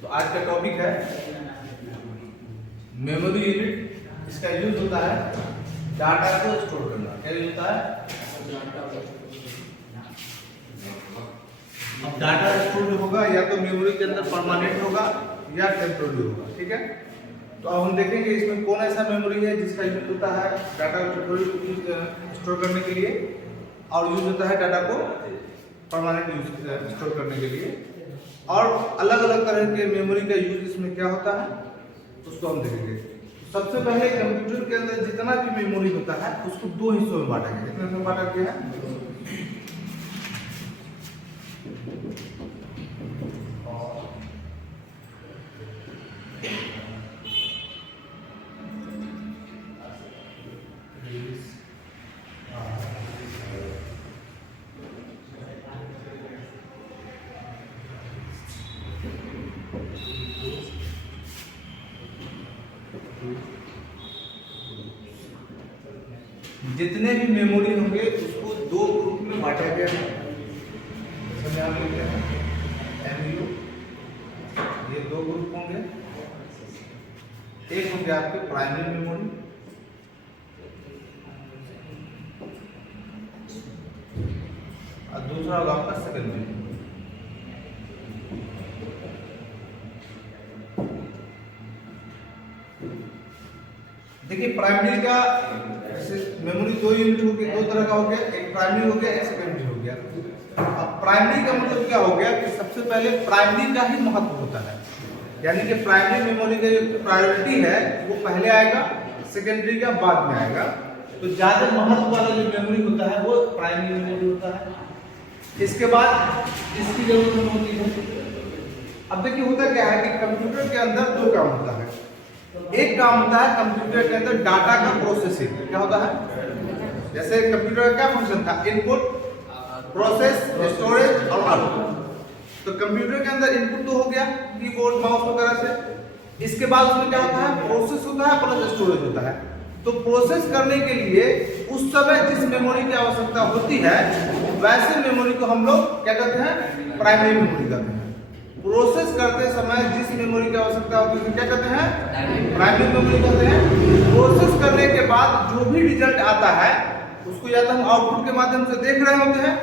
तो आज का टॉपिक है मेमोरी यूनिट। इसका यूज होता है डाटा को स्टोर करना। क्या यूज होता है? अब डाटा स्टोर जो होगा या तो मेमोरी के अंदर परमानेंट होगा या टेम्पोररी होगा। ठीक है, तो अब हम देखेंगे इसमें कौन ऐसा मेमोरी है जिसका यूज होता है डाटा को स्टोर करने के लिए और यूज होता है डाटा को परमानेंट स्टोर करने के लिए, और अलग अलग तरह के मेमोरी का यूज इसमें क्या होता है उसको हम देखेंगे। सबसे पहले कंप्यूटर के अंदर जितना भी मेमोरी होता है उसको दो हिस्सों में बांटा गया। कितने में बांटा गया है? जितने भी मेमोरी होंगे उसको दो ग्रुप में बांटा गया है। हम लिखते हैं MU, ये दो ग्रुप होंगे। एक होंगे आपके प्राइमरी मेमोरी और दूसरा होगा आपका सेकेंडरी मेमोरी। देखिए प्राइमरी का मेमोरी दो यूनिट हो गया, दो तरह का हो गया, एक प्राइमरी हो गया एक सेकेंडरी हो गया। अब प्राइमरी का मतलब क्या हो गया कि सबसे पहले प्राइमरी का ही महत्व होता है, यानी कि प्राइमरी मेमोरी का जो प्रायोरिटी है वो पहले आएगा, सेकेंडरी का बाद में आएगा। तो ज्यादा महत्व वाला जो मेमोरी होता है वो प्राइमरी मेमोरी होता है। इसके बाद इसकी जरूरत नहीं होती है। अब देखिए होता क्या है कि कंप्यूटर के अंदर दो काम होता है। एक काम होता है कंप्यूटर के अंदर डाटा का प्रोसेसिंग। क्या होता है? जैसे कंप्यूटर का क्या फंक्शन था? इनपुट, प्रोसेस, स्टोरेज और आउटपुट। तो कंप्यूटर के अंदर इनपुट तो हो गया कीबोर्ड, माउस वगैरह से। इसके बाद उसमें क्या होता है? प्रोसेस होता है प्लस स्टोरेज होता है। तो प्रोसेस करने के लिए उस समय जिस मेमोरी की आवश्यकता होती है वैसे मेमोरी को हम लोग क्या कहते हैं? प्राइमरी मेमोरी कहते हैं। प्रोसेस करते समय जिस मेमोरी की आवश्यकता होती है क्या कहते हैं? प्राइमरी मेमोरी कहते हैं। प्रोसेस करने के बाद जो भी रिजल्ट आता है उसको या तो हम आउटपुट के माध्यम से देख रहे होते हैं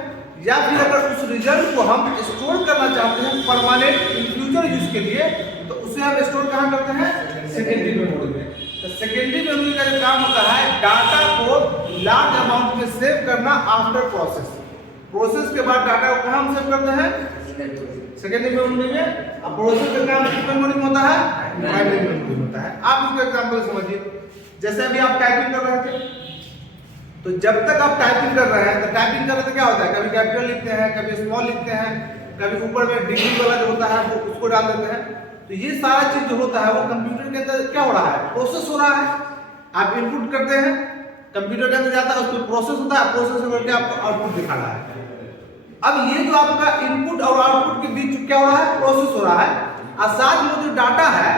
या फिर अगर उस रिजल्ट को हम स्टोर करना चाहते हैं परमानेंट इन फ्यूचर यूज के लिए तो उसे हम स्टोर कहाँ करते हैं? सेकेंडरी मेमोरी में। तो सेकेंडरी मेमोरी का जो काम होता है डाटा को लार्ज अमाउंट में सेव करना आफ्टर प्रोसेस। प्रोसेस के बाद डाटा को कहाँ हम सेव करते हैं? सेकेंडरी मेमोरी में। अब प्रोसेस का काम किस मेमोरी में होता है? प्राइमरी मेमोरी में होता है। आप इसको एग्जांपल समझिए। जैसे अभी आप टाइपिंग कर रहे थे तो जब तक आप टाइपिंग कर रहे हैं तो टाइपिंग करने से क्या होता है? कभी कैपिटल लिखते हैं, कभी स्मॉल लिखते हैं, कभी ऊपर में डिग्री वाला जो होता है वो उसको डाल देते हैं। तो ये सारा चीज जो होता है वो कंप्यूटर के अंदर क्या हो रहा है? प्रोसेस हो रहा है। आप इनपुट करते हैं, कंप्यूटर के अंदर जाता है, उसमें प्रोसेस होता है, प्रोसेस करके आपको आउटपुट दिखा रहा है। अब ये जो आपका इनपुट और आउटपुट के बीच क्या हो रहा है? प्रोसेस हो रहा है। और साथ में जो डाटा है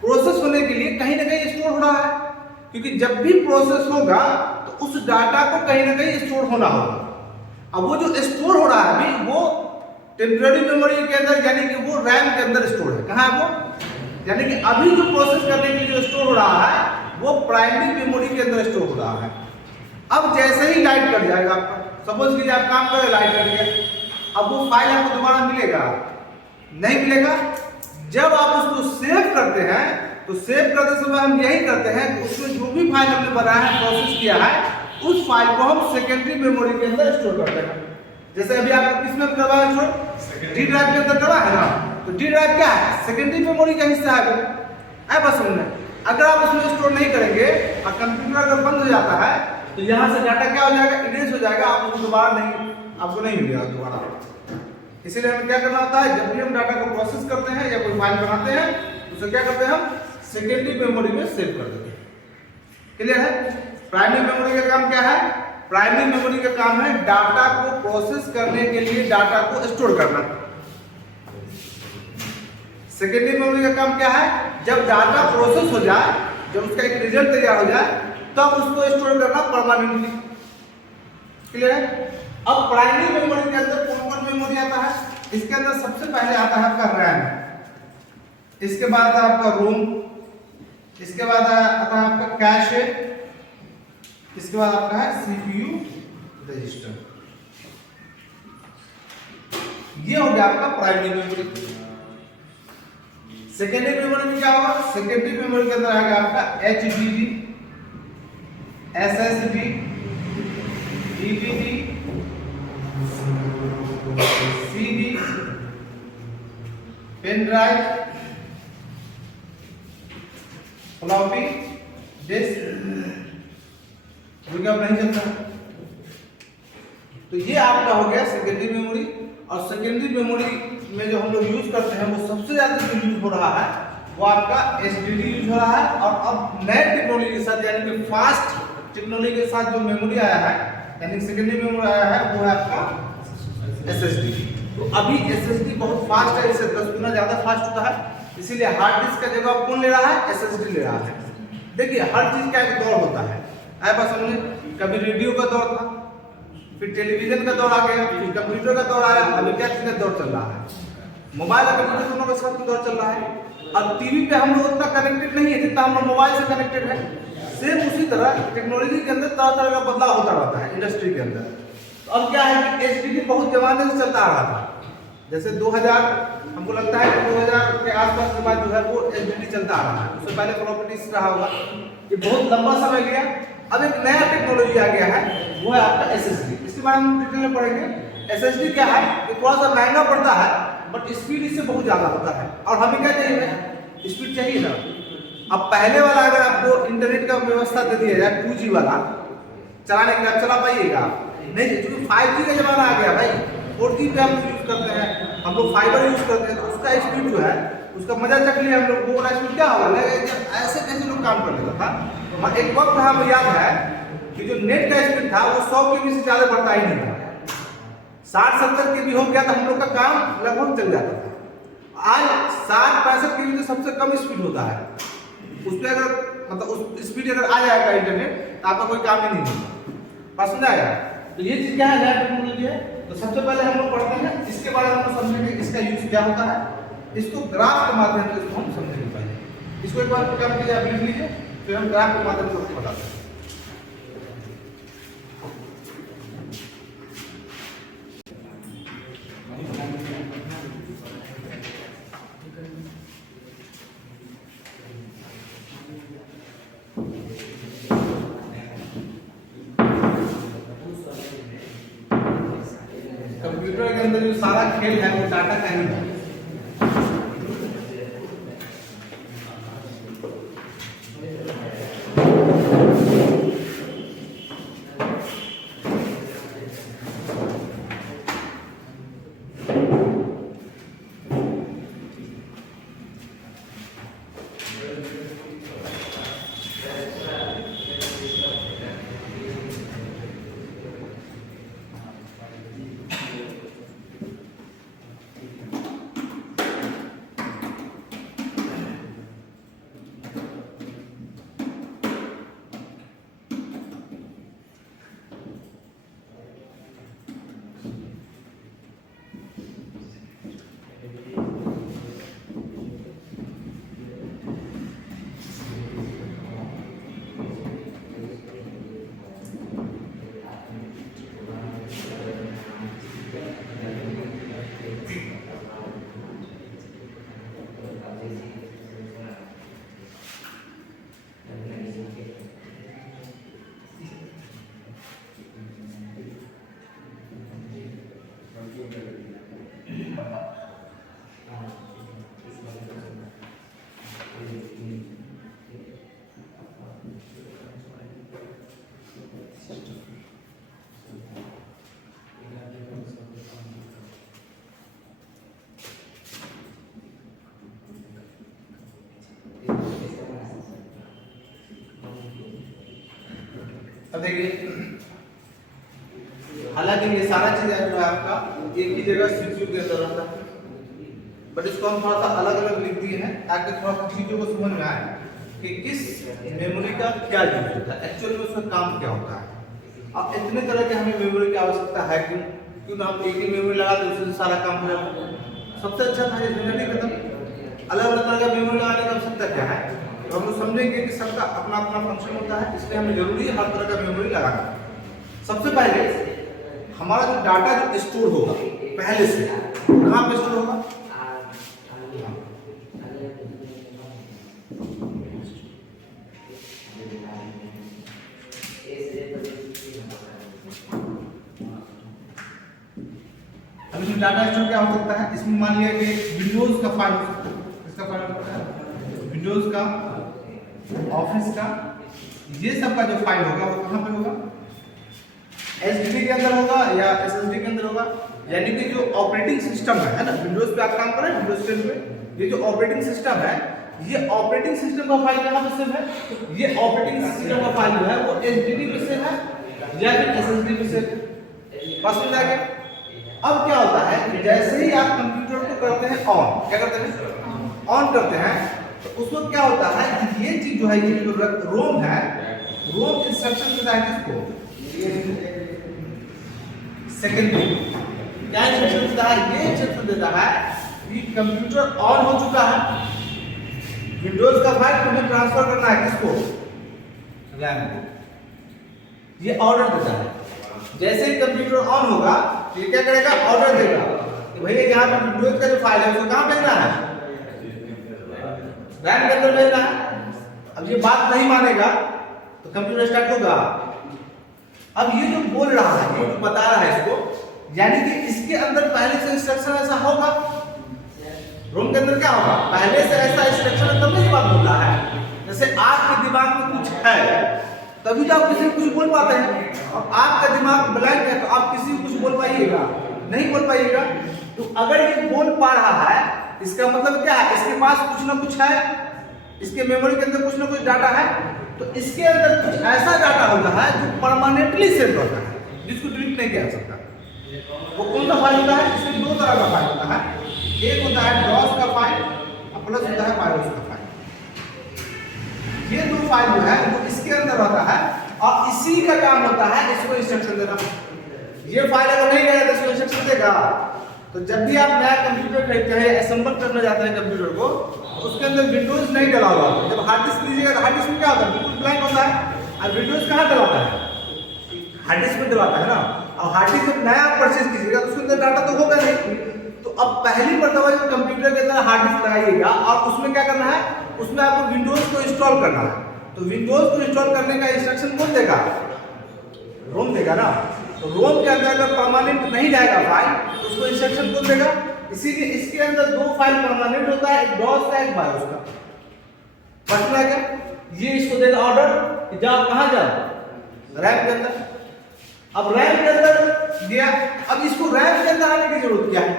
प्रोसेस होने के लिए कहीं ना कहीं स्टोर हो रहा है, क्योंकि जब भी प्रोसेस होगा तो उस डाटा को कहीं ना कहीं स्टोर होना होगा। अब वो जो स्टोर हो रहा है अभी वो टेम्पररी मेमोरी के अंदर यानी कि वो रैम के अंदर स्टोर है। कहाँ है वो? यानी कि अभी जो प्रोसेस करने के लिए जो स्टोर हो रहा है वो प्राइमरी मेमोरी के अंदर स्टोर हो रहा है। अब जैसे ही लाइट कट जाएगा आपका, सपोज कीजिए आप काम कर रहे लाइट कट गया, अब वो फाइल आपको दोबारा मिलेगा? नहीं मिलेगा। जब आप उसको सेव करते हैं तो सेव करते समय हम यही करते हैं कि उसमें जो भी फाइल हमने बनाया है, प्रोसेस किया है, उस फाइल को हम सेकेंडरी मेमोरी के अंदर स्टोर करते हैं। जैसे अभी आपको किस में करवा है? डी ड्राइव के अंदर करवा है ना? तो डी ड्राइव क्या है? सेकेंडरी मेमोरी का हिस्सा है वो। है बस हमने अगर आप उसमें स्टोर नहीं करेंगे और कंप्यूटर अगर बंद हो जाता है तो यहाँ से डाटा क्या हो जाएगा? इरेज हो जाएगा। आप उसको दोबारा आपको नहीं मिलेगा दोबारा। इसीलिए हमें क्या करना होता है? जब भी हम डाटा को प्रोसेस करते हैं या कोई फाइल बनाते हैं उसे क्या करते हैं? हम सेकेंडरी मेमोरी में सेव कर देते हैं। क्लियर है? प्राइमरी मेमोरी का काम क्या है? प्राइमरी मेमोरी का काम है डाटा को प्रोसेस करने के लिए डाटा को स्टोर करना। सेकेंडरी मेमोरी का काम क्या है? जब डाटा प्रोसेस हो जाए, जब उसका एक रिजल्ट तैयार हो जाए तब उसको स्टोर करना परमानेंटली। क्लियर है? अब प्राइमरी मेमोरी के अंदर कौन कौन मेमोरी आता है? इसके अंदर सबसे पहले आता है आपका रैम। इसके बाद आता है आपका रोम, इसके बाद आता है आपका कैश, इसके बाद आपका है सीपीयू रजिस्टर। ये हो गया आपका प्राइमरी मेमोरी। सेकेंडरी मेमोरी में क्या होगा? सेकेंडरी मेमोरी के अंदर आएगा आपका HDD, SSD, DVD, CD, pen drive, floppy disk, जो नहीं चलता। तो ये आपका हो गया सेकेंडरी मेमोरी। और सेकेंडरी मेमोरी में जो हम लोग यूज करते हैं वो सबसे ज्यादा जो यूज हो रहा है वो आपका SSD यूज हो रहा है। और अब नए टेक्नोलॉजी के साथ यानी कि फास्ट टेक्नोलॉजी के साथ जो मेमोरी आया है यानी सेकेंडरी मेमोरी आया है वो है आपका SSD। तो अभी SSD बहुत फास्ट है, इससे 10 गुना ज्यादा फास्ट होता है, इसीलिए हार्ड डिस्क का जगह कौन ले रहा है? SSD ले रहा है। देखिए हर चीज का एक दौर होता है। बस हमने कभी रेडियो का दौर था, फिर टेलीविजन का दौर आ गया, फिर कंप्यूटर का दौर आया, अभी क्या चीज का दौर चल रहा है? मोबाइल और कंप्यूटर दोनों के साथ दौर चल रहा है। अब टीवी पे हम लोग उतना कनेक्टेड नहीं है जितना हम लोग मोबाइल से कनेक्टेड है। सेम उसी तरह टेक्नोलॉजी के अंदर तरह तरह का बदलाव होता रहता है इंडस्ट्री के अंदर। तो अब क्या है कि SSD बहुत जमाने से चलता आ रहा था, जैसे 2000 हमको लगता है कि 2000 के आसपास के बाद जो है वो SSD चलता आ रहा है। उससे पहले फ्लॉपी डिस्क रहा होगा। ये बहुत लंबा समय लिया। अब एक नया टेक्नोलॉजी आ गया है वो है आपका SSD। इसके बारे में हम डिटेल में पढ़ेंगे। SSD क्या है? ये थोड़ा सा महंगा पड़ता है बट स्पीड इससे बहुत ज्यादा होता है। और हमें क्या चाहिए? स्पीड चाहिए ना। अब पहले वाला अगर आपको इंटरनेट का व्यवस्था दे दिया जाए 2G वाला चलाने के लिए, आप चला पाइएगा नहीं, क्योंकि 5G का जमाना आ गया भाई। 4G पे हम यूज करते हैं, हम लोग फाइबर यूज करते हैं, तो उसका स्पीड जो है उसका मजा चख लिया हम लोग। वो वाला स्पीड क्या होगा? ऐसे कैसे लोग काम कर लेता था। तो एक वक्त हमें याद है कि जो नेट का स्पीड था वो 100 KB से ज्यादा बढ़ता ही नहीं था। 60-70 KB हो गया तो हम लोग का काम लगभग चल जाता था। आज 60-65 KB तो सबसे कम स्पीड होता है। उस पर अगर मतलब उस स्पीड अगर आ जाएगा इंटरनेट तो आपका कोई काम ही नहीं होगा। बात समझ आएगा? तो ये चीज क्या है? नया टेक्नोलॉजी है। तो सबसे पहले हम लोग पढ़ते हैं, इसके बारे में हम समझेंगे इसका यूज क्या होता है। इसको ग्राफ के माध्यम से इसको हम समझेंगे। पहले इसको एक बार क्या कीजिए, आप लिख लीजिए, फिर हम ग्राफ के माध्यम से बताते हैं। कंप्यूटर के अंदर जो सारा खेल है वो डाटा का ही है। अब देखिए, हालांकि ये सारा चीज जो है आपका एक ही जगह सीपीयू के अंदर रहता है, बट इसको हम थोड़ा सा अलग अलग लिख दिए हैं ताकि थोड़ा सा चीजों को समझ में आए कि किस मेमोरी का क्या यूज होता है, एक्चुअल में उसका काम क्या होता है। अब इतने तरह के हमें मेमोरी की आवश्यकता है क्यों ना हम एक ही मेमोरी लगा तो उससे सारा काम हो जाए। सबसे अच्छा था ये जनरली खत्म अलग अलग तरह का मेमोरी लगाने का आवश्यकता क्या है, तो हम लोग समझेंगे कि सबका अपना अपना फंक्शन होता है, इसलिए हमें जरूरी है हर तरह का मेमोरी लगाना। सबसे पहले हमारा जो डाटा जो स्टोर होगा पहले से कहाँ पे स्टोर होगा, अब इसमें डाटा स्टोर क्या हो सकता है, इसमें मान लिया कि विंडोज का फाइल हो सकता है, इसका फाइल हो सकता है विंडोज का, ऑफिस का, ये सब का जो फाइल होगा वो कहाँ पे होगा, एसएसडी के अंदर होगा या एसएसडी के अंदर होगा। यानी कि जो ऑपरेटिंग सिस्टम है ना, विंडोज पे आप काम कर रहे हैं, विंडोज 10 पे ये जो ऑपरेटिंग सिस्टम है, ये ऑपरेटिंग सिस्टम का फाइल कहाँ पे सेव है, ये ऑपरेटिंग सिस्टम का फाइल जो है वो एसएसडी पे सेव है या फिर एसएसडी पे सेव है। बस मिल जाएगा। अब क्या होता है कि जैसे ही आप कंप्यूटर को करते हैं ऑन, क्या करते हैं ऑन करते हैं, तो उसमें क्या होता है कि ये चीज जो है, ये जो रोम है, रोम इंस्ट्रक्शन देता है किसको, सेकेंडरी क्या इंस्ट्रक्शन देता है, ये इंस्ट्रक्शन देता है कि कंप्यूटर ऑन हो चुका है, विंडोज का फाइल तुम्हें ट्रांसफर करना है किसको, रैम को, ये ऑर्डर देता है। जैसे ही कंप्यूटर ऑन होगा ये क्या करेगा, ऑर्डर देगा कि भैया यहाँ पे विंडोज का जो फाइल है उसको कहाँ भेजना है, रैम के अंदर भेजना है। अब ये बात नहीं मानेगा तो कंप्यूटर स्टार्ट होगा। अब ये जो बोल रहा है, ये जो बता रहा है इसको, यानी कि इसके अंदर पहले से इंस्ट्रक्शन ऐसा होगा, रोम के अंदर क्या होगा, पहले से ऐसा इंस्ट्रक्शन तब नहीं बात बोल रहा है। जैसे आपके दिमाग में कुछ है तभी तो आप किसी को कुछ बोल पाते हैं, और आपका दिमाग ब्लैंक है तो आप किसी को कुछ बोल पाइएगा, नहीं बोल पाइएगा। तो अगर ये बोल पा रहा है इसका मतलब क्या है, इसके पास कुछ ना कुछ है, इसके मेमोरी के अंदर कुछ ना कुछ डाटा है, तो इसके अंदर कुछ ऐसा डाटा होता है जो परमानेंटली सेव होता है, जिसको डिलीट नहीं किया जा सकता। वो कौन सा फाइल होता है, इसमें दो तरह का फाइल होता है, एक होता है डॉस का फाइल और प्लस होता है बायोस का फाइल। ये दो फाइल जो है वो इसके अंदर रहता है और इसी का काम होता है इसको इंस्ट्रक्शन देना। ये फाइल अगर नहीं गया तो इसको इंस्ट्रक्शन देगा। तो जब भी आप नया कंप्यूटर खरीदते हैं, असेंबल करने जाते हैं कंप्यूटर को, तो उसके अंदर विंडोज नहीं डला हुआ है। जब हार्ड डिस्क लीजिएगा तो हार्ड डिस्क में क्या होता है, बिल्कुल ब्लैंक होता है। और विंडोज कहाँ डलाता है, हार्ड डिस्क में डलाता है ना। और हार्ड डिस्क जब नया परचेज कीजिएगा तो उसके अंदर डाटा तो होगा नहीं। तो अब पहली मर्तबा जब कंप्यूटर के अंदर हार्ड डिस्क लगाइएगा और उसमें क्या करना है, उसमें आपको विंडोज को इंस्टॉल करना है। तो विंडोज को इंस्टॉल करने का इंस्ट्रक्शन कौन देगा, रोम देगा ना। तो रोम के अंदर अगर परमानेंट नहीं जाएगा फाइल तो उसको इंस्ट्रक्शन कौन देगा, इसीलिए इसके अंदर दो फाइल परमानेंट होता है, एक डॉस का एक बायोस का। बस में क्या ये इसको देगा ऑर्डर कि जाओ, कहां जाओ, रैम के अंदर। अब रैम के अंदर गया, अब इसको रैम के अंदर आने की जरूरत क्या है,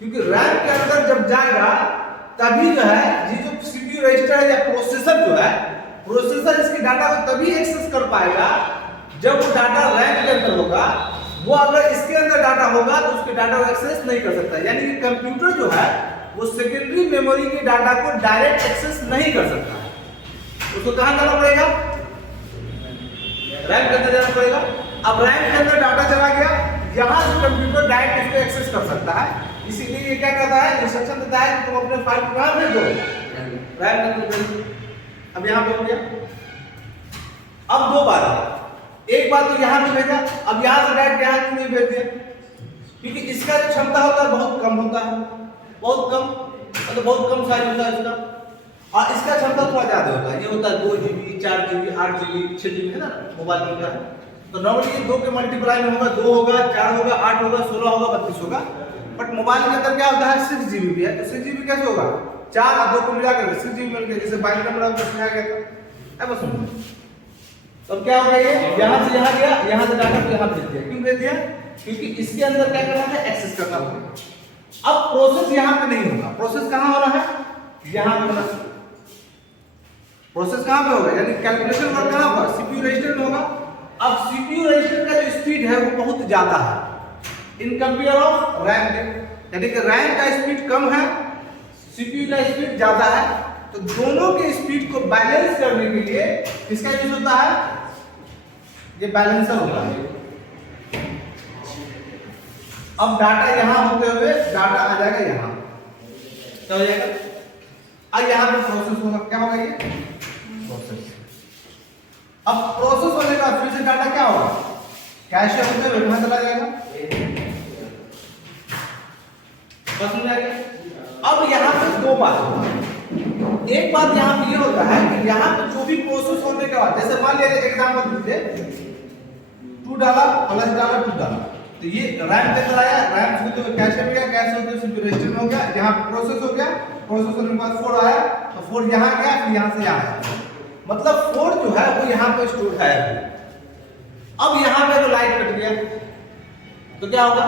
क्योंकि रैम के अंदर जब जाएगा तभी जो है ये जो सीपीयू रजिस्टर या प्रोसेसर जो है, प्रोसेसर इसके डाटा को तभी एक्सेस कर पाएगा जब वो डाटा रैम के अंदर होगा। वो अगर इसके अंदर डाटा होगा तो उसके डाटा को एक्सेस नहीं कर सकता। यानी कि कंप्यूटर जो है वो सेकेंडरी मेमोरी के डाटा को डायरेक्ट एक्सेस नहीं कर सकता है, उसको कहां जाना पड़ेगा, रैम के अंदर जाना पड़ेगा। अब रैम के अंदर डाटा चला गया, यहां से कंप्यूटर डायरेक्ट इसको एक्सेस कर सकता है। इसीलिए ये क्या करता है, इंस्ट्रक्शन देता है कि तुम अपने फाइल को कहां भेज दो, रैम के अंदर भेज दो। अब यहां पे हो गया। अब दो बार है, एक बार तो यहां पे भेजा, अब यहां से डायरेक्ट यहां क्यों नहीं भेज दिया, क्योंकि इसका जो क्षमता होता है बहुत कम होता है, बहुत कम, मतलब बहुत कम साइज होता है इसका, और इसका क्षमता थोड़ा ज्यादा होता है। ये होता है 2 GB 4 GB 8 GB 6 GB है ना, मोबाइल में है। तो नॉर्मली ये 2 के मल्टीप्लाई में होगा, 2 होगा, 4 होगा, 8 होगा, 16 होगा, 32 होगा। बट मोबाइल के अंदर क्या होता है 6 GB भी है, तो 6 GB कैसे होगा, 4 और 2 को मिलाकर 6 GB मिल गया, जैसे बाइनरी नंबर आपको सिखाया गया था। अब सुनो, तो क्या हो गया, ये यहां से यहां गया, यहां से डाटा को यहां भेज दिया। क्यों भेज दिया, क्योंकि इसके अंदर क्या करना है, एक्सेस करना होगा। अब प्रोसेस यहां पे नहीं होगा, प्रोसेस कहां होना है, यहां पे होना। प्रोसेस कहां पे होगा, यानी कैलकुलेशन वर्क कहां होगा, सीपीयू रजिस्टर में होगा। अब सीपीयू रजिस्टर का जो स्पीड है वो बहुत ज्यादा है इन कंपेयर ऑफ रैम के, यानी कि रैम का स्पीड कम है, सीपीयू का स्पीड ज्यादा है। तो दोनों के स्पीड को बैलेंस करने के लिए किसका यूज होता है, ये बैलेंसर होता है। अब डाटा यहां होते हुए डाटा आ जाएगा यहां, क्या हो जाएगा? अब यहाँ पे प्रोसेस होगा, क्या होगा ये प्रोसेस। अब प्रोसेस होने का फिर से डाटा क्या होगा, कैश होते हुए वहां चला जाएगा, बस हो जाएगा। अब यहाँ पे दो बात होगा, एक बात यहाँ पे ये होता है कि यहाँ पे जो भी प्रोसेस होने के बाद, जैसे मान लीजिए एग्जांपल दीजिए 2 डाला प्लस डाला 2 डाला, तो ये रैम के अंदर आया, रैम से तो कैश में गया, कैश होते हुए रजिस्टर में हो गया, यहाँ प्रोसेस हो गया, प्रोसेस होने के बाद 4 आया, तो 4 यहाँ गया, फिर यहाँ से यहाँ आया, मतलब 4 जो है वो यहाँ पे स्टोर है। अब यहाँ पे तो लाइट कट गया तो क्या होगा,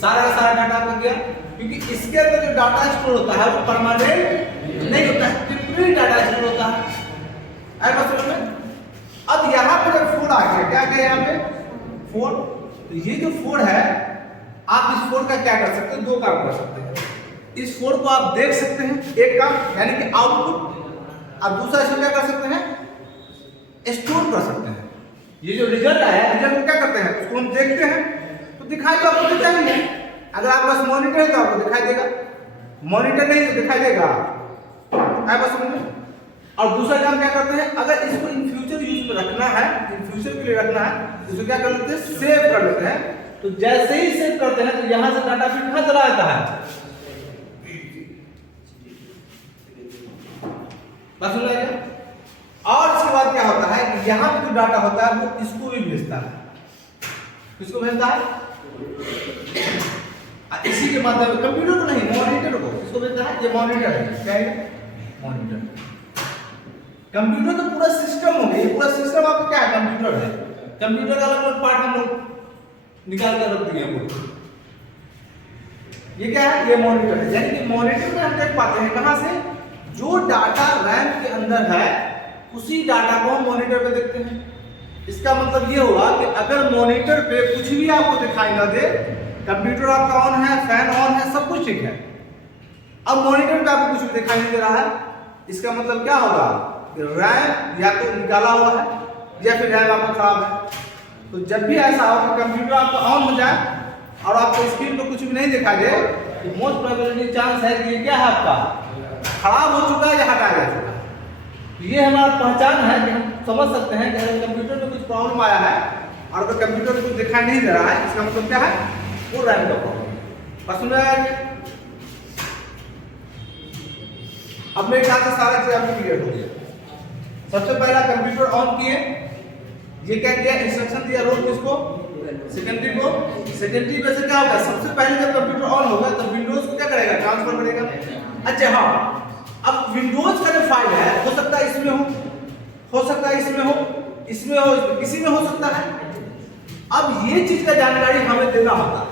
सारा का सारा डाटा कट गया, क्योंकि इसके अंदर जो डाटा स्टोर होता है वो परमानेंट नहीं होता है, टेम्परेरी डाटा स्टोर होता है। आई बात समझ में? अब यहाँ पे जब 4 आ गया, क्या गया यहाँ पे 4, तो ये जो 4 है, आप इस 4 का क्या कर सकते हैं, 2 काम कर सकते हैं। इस 4 को आप देख सकते हैं, एक काम यानी कि आउटपुट, अब दूसरा इसको क्या कर सकते हैं, स्टोर कर सकते हैं। ये जो रिजल्ट आया, रिजल्ट को क्या करते हैं, उसको हम देखते हैं तो दिखाई तो आपको देता ही है। अगर आपके पास मॉनिटर है तो आपको दिखाई देगा, मॉनिटर नहीं तो दिखाई देगा, है बस समझ में। और दूसरा काम क्या करते हैं, अगर इसको इन फ्यूचर यूज में रखना है, इन फ्यूचर के लिए रखना है, तो इसको क्या कर लेते हैं, सेव कर लेते हैं। तो जैसे ही सेव करते हैं तो यहां से डाटा फिर कहां चला जाता है, बस हो जाएगा। और इसके बाद क्या होता है कि यहाँ पे जो डाटा होता है वो इसको भी भेजता है, किसको भेजता है, इसी के माध्यम से, कंप्यूटर को नहीं, मॉनिटर को, किसको भेजता है, ये मॉनिटर है, क्या है मॉनिटर। कंप्यूटर तो पूरा सिस्टम हो गया, ये पूरा सिस्टम आपका क्या है, कंप्यूटर है। कंप्यूटर का अलग अलग पार्ट हम लोग निकाल कर रख दिए हैं। ये क्या है, ये मॉनिटर है, यानी कि मॉनिटर में हम देख पाते हैं कहां से, जो डाटा रैम के अंदर है उसी डाटा को हम मॉनिटर पे देखते हैं। इसका मतलब ये हुआ कि अगर मॉनिटर पे कुछ भी आपको दिखाई ना दे, कंप्यूटर आपका ऑन है, फैन ऑन है, सब कुछ ठीक है, अब मॉनिटर पे आपको कुछ भी दिखाई नहीं दे रहा है, इसका मतलब क्या होगा, रैम या तो निकाला हुआ है या फिर रैम आपका खराब है। तो जब भी ऐसा हो कि कंप्यूटर आपका ऑन हो जाए और आपको स्क्रीन पे कुछ भी नहीं दिखाई दे, तो मोस्ट प्रोबेबिलिटी चांस है कि क्या है, आपका खराब हो चुका है या हटाया जा चुका है। ये हमारा पहचान है कि हम समझ सकते हैं कि अगर कंप्यूटर में कुछ प्रॉब्लम आया है और अगर कंप्यूटर में कुछ दिखाई नहीं दे रहा है, इसका मतलब क्या है, वो रैम का प्रॉब्लम है। बस सुन रहे हैं, अब मेरे ख्याल से सारा चीज आपको क्लियर हो गया। सबसे पहला कंप्यूटर ऑन किए, ये क्या किया, इंस्ट्रक्शन दिया रोल किसको, सेकेंडरी को। सेकेंडरी में से क्या होगा, सबसे पहले जब कंप्यूटर ऑन होगा तो विंडोज को क्या करेगा, ट्रांसफर करेगा। अच्छा हाँ, अब विंडोज का जो फाइल है हो सकता है इसमें हो सकता है इसमें हो, इसमें हो, किसी में हो सकता है। अब ये चीज का जानकारी हमें देना होता है,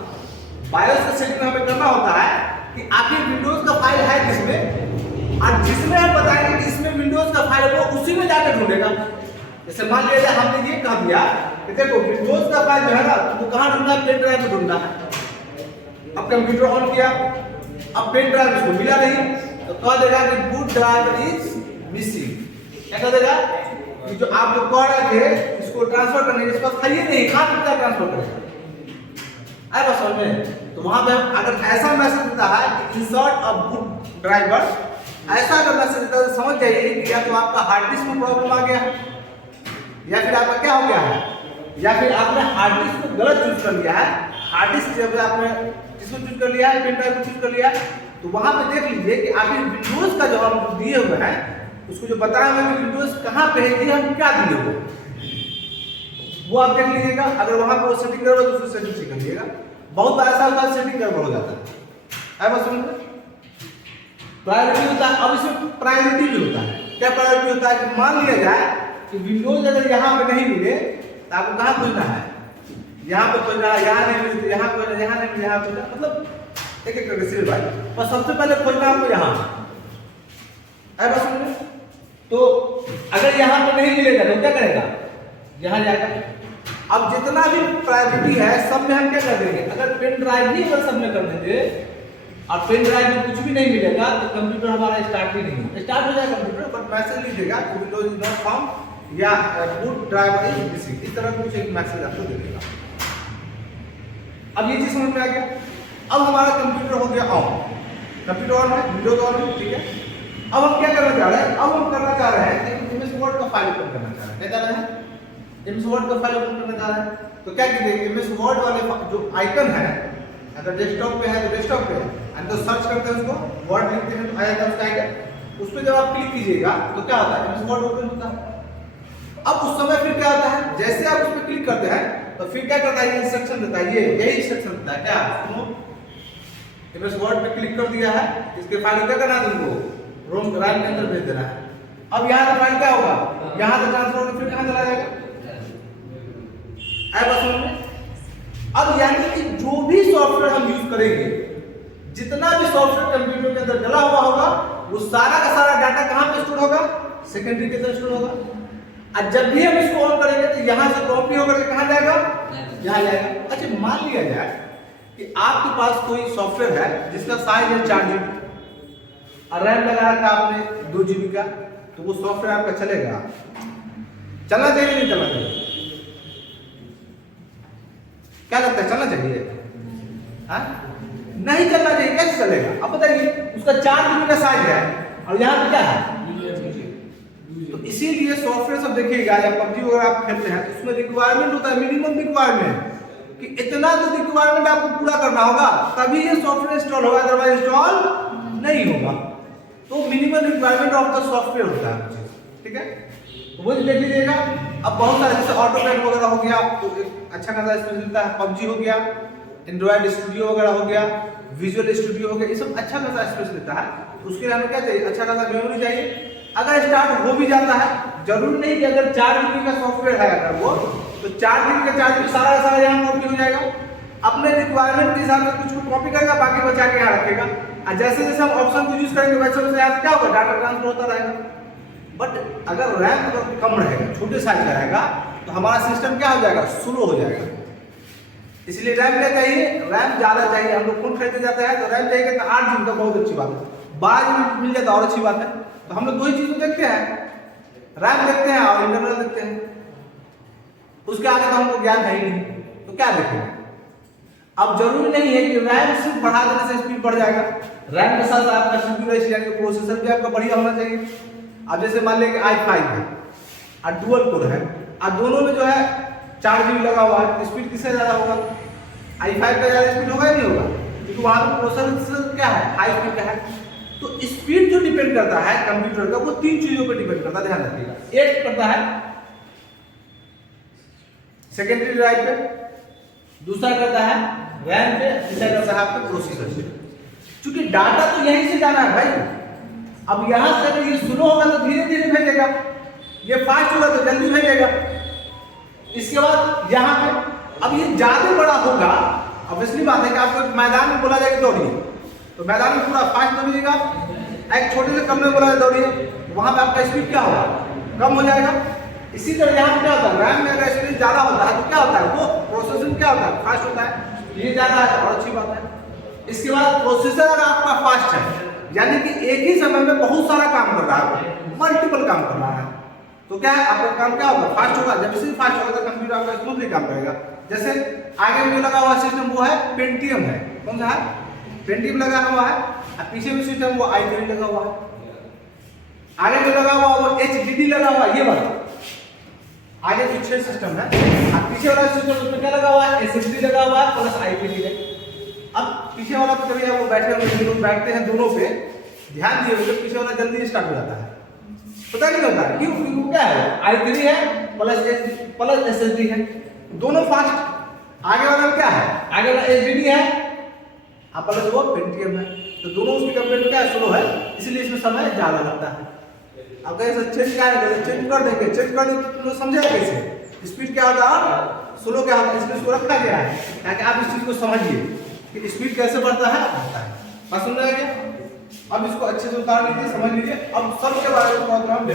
बायोस का सेटिंग हमें करना होता है कि आखिर विंडोज का फाइल है किसमें, और जिसमें हम बताएंगे कि इसमें विंडोज का फाइल है वो उसी में जाकर ढूंढेगा। जैसे मान लीजिए हमने ये कह दिया कि देखो विंडोज का फाइल जो है ना तो कहां ढूंढना है, पेन ड्राइव में ढूंढना है। अब कंप्यूटर ऑन किया, अब पेन ड्राइव इसको मिला नहीं तो कह देगा कि बूट ड्राइव इज मिसिंग। क्या कह देगा कि जो आप लोग कह रहे थे इसको ट्रांसफर करने के पास है ही नहीं, कहां तक ट्रांसफर करेगा, आए बस समझ में। तो वहां पे अगर ऐसा मैसेज देता है कि इंसर्ट अ बूट ड्राइवर, ऐसा अगर मैसेज देता है तो समझ जाइए कि या तो आपका हार्ड डिस्क में प्रॉब्लम आ गया है या फिर आपका क्या हो गया है, या फिर आपने हार्ड डिस्क को गलत चूज कर लिया है। हार्ड डिस्क जब आपने किसको चूज कर लिया है, पेन ड्राइव को चूज कर लिया है, तो वहां पे देख लीजिए कि आखिर विंडोज का जो हम दिए हुए हैं उसको जो बताया हुआ है कि विंडोज कहां पे है, ये हम क्या दिए हुए वो आप देख लीजिएगा। अगर वहां पर सेटिंग गड़बड़ तो उसको सेटिंग ठीक कर लीजिएगा। बहुत बार ऐसा होता है सेटिंग गड़बड़ हो जाता है बस समझ में। प्रायोरिटी होता है, अब इसमें प्रायोरिटी भी होता है। क्या प्रायोरिटी होता है कि मान लिया जाए कि विंडोज अगर यहाँ पे नहीं मिले तो आपको कहाँ खोजना है, यहाँ पे खोजना है, यहाँ नहीं मिले तो यहाँ खोजना, यहाँ नहीं मिले यहाँ खोजना, मतलब एक एक करके सिर्फ भाई। पर सबसे पहले खोजना आपको यहाँ है बस समझ में। तो अगर यहाँ पे नहीं मिलेगा तो क्या करेगा, यहाँ जाएगा। अब जितना भी प्रायोरिटी है सब में हम क्या कर देंगे, अगर पेन ड्राइव ही अगर सब में कर देंगे और पेन ड्राइव में कुछ भी नहीं मिलेगा तो कंप्यूटर हमारा स्टार्ट ही नहीं होगा। स्टार्ट हो जाएगा कंप्यूटर बट मैसेज लिख देगा कि विंडोज इज नॉट फाउंड या बूट ड्राइव इज मिसिंग, इस तरह कुछ एक मैसेज आपको दे देगा। अब ये चीज समझ में आ गया। अब हमारा कंप्यूटर हो गया ऑन, कंप्यूटर ऑन है, विंडोज ऑन है, ठीक है। अब हम क्या करना चाह रहे हैं, अब हम करना चाह रहे हैं कि एमएस वर्ड का फाइल ओपन करना चाह रहे हैं। क्या चाह रहे हैं, एमएस वर्ड का फाइल ओपन करना चाह रहे हैं। तो क्या कीजिए, एमएस वर्ड वाले जो आइकन है, अगर डेस्कटॉप पे है तो डेस्कटॉप पे, एंड तो सर्च करते हैं उसको, वर्ड लिखते हैं तो आ जाता है उसका आइकन। उस पर जब आप क्लिक कीजिएगा तो क्या होता है, एमएस वर्ड ओपन होता है। अब उस समय फिर क्या होता है, जैसे आप उस पर क्लिक करते हैं तो फिर क्या करता है, ये इंस्ट्रक्शन देता है, यही इंस्ट्रक्शन देता है। क्या सुनो, एमएस वर्ड पे क्लिक कर दिया है, इसके फाइल क्या करना है तुमको, रोम ड्राइव के अंदर भेज देना है। अब यहाँ से फाइल क्या होगा, यहाँ से ट्रांसफर होकर फिर कहाँ चला जाएगा, आया बात समझ में। अब यानी कि जो भी सॉफ्टवेयर हम यूज करेंगे, जितना भी सॉफ्टवेयर कंप्यूटर के अंदर डला हुआ होगा, वो सारा का सारा डाटा कहाँ पे स्टोर होगा, सेकेंडरी के अंदर स्टोर होगा। और जब भी हम इसको ऑन करेंगे तो यहाँ से कॉपी होकर कहाँ जाएगा, यहाँ जाएगा। अच्छा मान लिया जाए कि आपके पास कोई सॉफ्टवेयर है जिसका साइज है 4 GB और रैम लगा रखा आपने 2 GB का, तो वो सॉफ्टवेयर आपका चलेगा, चलना चाहिए नहीं चलना चाहिए, क्या लगता है, चलना चाहिए? हाँ नहीं चलना चाहिए, कैसे चलेगा? अब बताइए, उसका 4 GB का साइज है और यहाँ पे क्या है, तो इसीलिए सॉफ्टवेयर सब देखिएगा या पबजी वगैरह आप खेलते हैं तो उसमें रिक्वायरमेंट होता है, मिनिमम रिक्वायरमेंट, कि इतना तो रिक्वायरमेंट आपको पूरा करना होगा तभी ये सॉफ्टवेयर इंस्टॉल होगा, अदरवाइज इंस्टॉल नहीं होगा। तो minimum requirement of the software होता है, ठीक है। तो वो देख लीजिएगा। अब बहुत सारे जैसे ऑटोकैड वगैरह हो गया तो एक अच्छा खासा स्पेस मिलता है, पबजी हो गया, एंड्रॉइड स्टूडियो वगैरह हो गया, विजुअल स्टूडियो हो गया, ये सब अच्छा खासा स्पेस लेता है। उसके लिए हमें क्या चाहिए, अच्छा खासा मेमोरी चाहिए। अगर स्टार्ट हो भी जाता है, जरूरी नहीं कि अगर 4 GB का सॉफ्टवेयर है अगर वो, तो 4 GB का 4 GB सारा सारा यहाँ कॉपी हो जाएगा। अपने रिक्वायरमेंट के हिसाब से कुछ को कॉपी करेगा, बाकी बचा के यहाँ रखेगा। और जैसे जैसे हम ऑप्शन को यूज करेंगे वैसे वैसे यहाँ क्या होगा, डाटा ट्रांसफर होता रहेगा। बट अगर रैम कम रहेगा, छोटे साइज का रहेगा, तो हमारा सिस्टम क्या हो जाएगा, स्लो हो जाएगा। इसलिए रैम क्या चाहिए, रैम ज्यादा चाहिए। हम लोग फोन खरीदते जाते हैं तो रैम चाहिए, 8 GB का बहुत अच्छी बात है, 12 GB मिल जाता और अच्छी बात है। तो हम लोग दो ही चीजें देखते हैं, रैम देखते हैं और इंटरनल देखते हैं, उसके आगे तो हमको ज्ञान है ही नहीं, तो क्या देखेंगे। अब जरूरी नहीं है कि रैम सिर्फ बढ़ा देने से स्पीड बढ़ जाएगा, रैम के साथ आपका CPU यानी प्रोसेसर भी आपका बढ़िया होना चाहिए। अब जैसे मान लें कि i5 है और डुअल कोर है, और दोनों में जो है 4 GB लगा हुआ है, स्पीड किससे ज्यादा होगा, i5 का ज्यादा स्पीड होगा या नहीं होगा, क्योंकि वहां पर प्रोसेसर क्या है, हाई स्पीड का है। तो स्पीड जो डिपेंड करता है कंप्यूटर का, वो 3 चीजों पर डिपेंड करता है, ध्यान रखिएगा। एक करता है सेकेंडरी ड्राइव पे, दूसरा करता है रैम पे, तीसरा करता है आपके प्रोसेसर पे। क्योंकि डाटा तो यहीं से जाना है भाई। अब यहां से अगर ये स्लो होगा तो धीरे धीरे भेजेगा, ये फास्ट होगा तो जल्दी भेजेगा। इसके बाद यहाँ पे अब ये ज्यादा बड़ा होगा, ऑब्वियसली बात है कि आपको मैदान में बोला जाएगा दौड़िए, तो मैदान में पूरा फास्ट दौड़िएगा। एक छोटे से कमरे में बोला जाए दौड़िए, वहां पे आपका स्पीड क्या होगा, कम हो जाएगा। इसी तरह यहाँ पे क्या होता है, रैम में अगर स्पीड ज्यादा होता है तो क्या होता है, वो प्रोसेसिंग क्या होता है, फास्ट होता है, ये ज्यादा है और अच्छी बात है। इसके बाद प्रोसेसर अगर आपका फास्ट है, यानी कि एक ही समय में बहुत सारा काम कर रहा है, मल्टीपल काम कर रहा है, तो क्या है आपका काम क्या होगा, फास्ट होगा। जब इसी फास्ट होगा तो कंप्यूटर आपका स्मूथली काम करेगा। जैसे आगे में लगा हुआ सिस्टम वो है पेंटियम है, कौन सा है, पेंटियम लगा हुआ है, और पीछे में सिस्टम वो i3 लगा हुआ है। आगे जो लगा हुआ वो HDD लगा हुआ है, ये वाला आगे पीछे सिस्टम है, और पीछे वाला सिस्टम उसमें क्या लगा हुआ है, SSD लगा हुआ है प्लस i3 है। अब पीछे वाला पे कभी आप बैठे हुए लोग बैठते हैं दोनों पे, ध्यान दिए पीछे वाला जल्दी स्टार्ट हो जाता है, पता नहीं होता है क्यों, क्योंकि क्या है i3 है प्लस SSD है, दोनों फास्ट। आगे वाला में क्या है, आगे वाला HDD है प्लस वो पेंटियम है, तो दोनों उसकी कंपेयर में क्या स्लो है, इसलिए इसमें समय ज्यादा लगता है। अब कैसे चेंज क्या है, चेंज कर देंगे, चेंज कर देंगे तो समझेगा कैसे स्पीड क्या होता है, स्लो क्या होता है, इसमें इसको रखा गया है ताकि आप इस चीज को समझिए कि स्पीड कैसे बढ़ता है, बढ़ता है। बात सुन रहे हैं क्या? अब इसको अच्छे से उतार लीजिए, समझ लीजिए। अब सबके बारे में हम